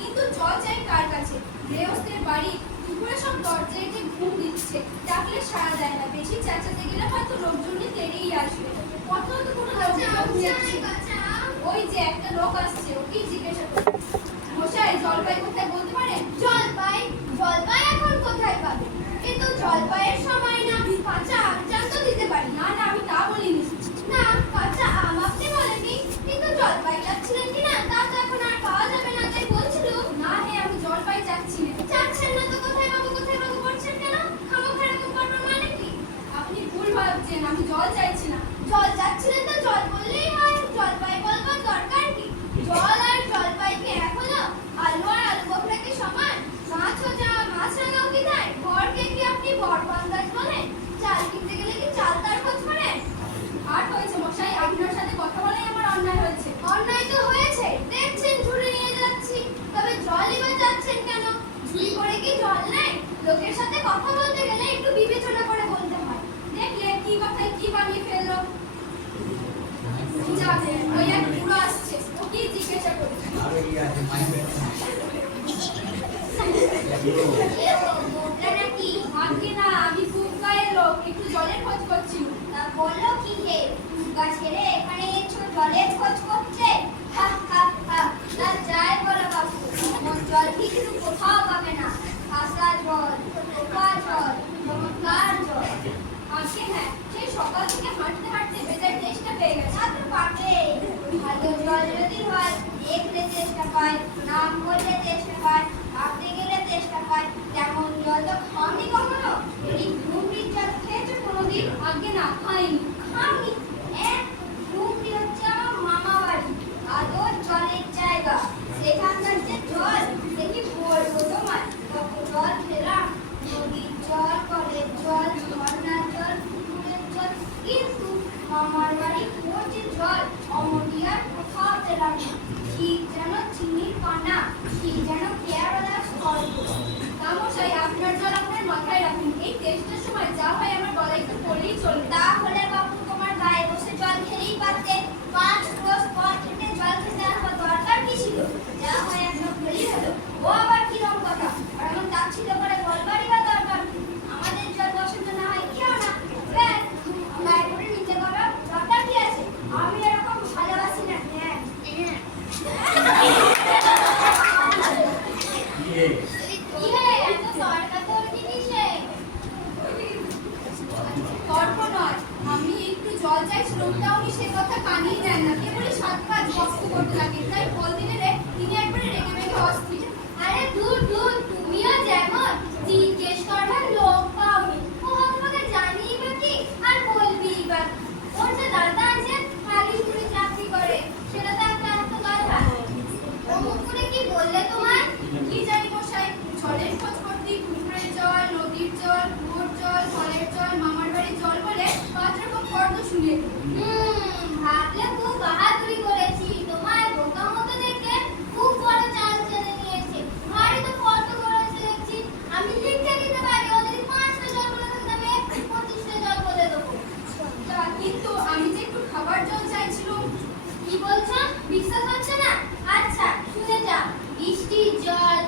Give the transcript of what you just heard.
কিন্তু জল চাই কার কাছে? গৃহস্থের বাড়ি। দুপুরে সব দরজা এটে ঘুম দিচ্ছে ডাকলে সাড়া দেয় না। বেশি চেঁচাতে গেলে হয়তো লোকজনে তেড়েই আসবে। ওই যে একটা লোক আসছে। চাইছিলেন আমি জল চাইছি না। জল চাচ্ছিলেন তো জল বললেই হয় জল পাই বলবার দরকার কি? জল আর জল পাই কি এক হলো আলু আর আলু বোখরা কি সমান? মাছ ও যা, মাছ রাঙাও কি তাই বরকে কি আপনি বর বান্দাজ বলেন? চাল কিনতে গেলে কি চাল তার খোঁজ করে আর হয়েছে মশাই, আপনার সাথে কথা বলে আমার অন্যায় হয়েছে। অন্যায় তো হয়েছে। দেখছেন, ঝুড়ি নিয়ে যাচ্ছি। তবে জলই বা যাচ্ছেন কেন? ঝুড়ি করে কি জল নেই লোকের সাথে কথা বলতে গেলে জলের খোঁজ করছি। তা বলল কি হে? ছেড়ে এখানে জলের খোঁজ করছি। দেখতে চেষ্টা করে নাম বলতে চেষ্টা করে ভাবতে গেলে চেষ্টা করে যেমন জল তো খাওয়ানি কখনো? এই ভূমির জল খেয়েছো, কোনোদিন আগে না খাইনি খাওয়ানি একটু জল চাই শ্রমটা উনি সে কথা কানেই দেন না কেবলই সাত পাঁচ করতে লাগে তাই ফল দিনে তিনি একবারে রেগে মেগে হসপিটাল আরে দূর দূর। বলছো? বিশ্বাস হচ্ছে না? আচ্ছা শুনে যা বৃষ্টি জল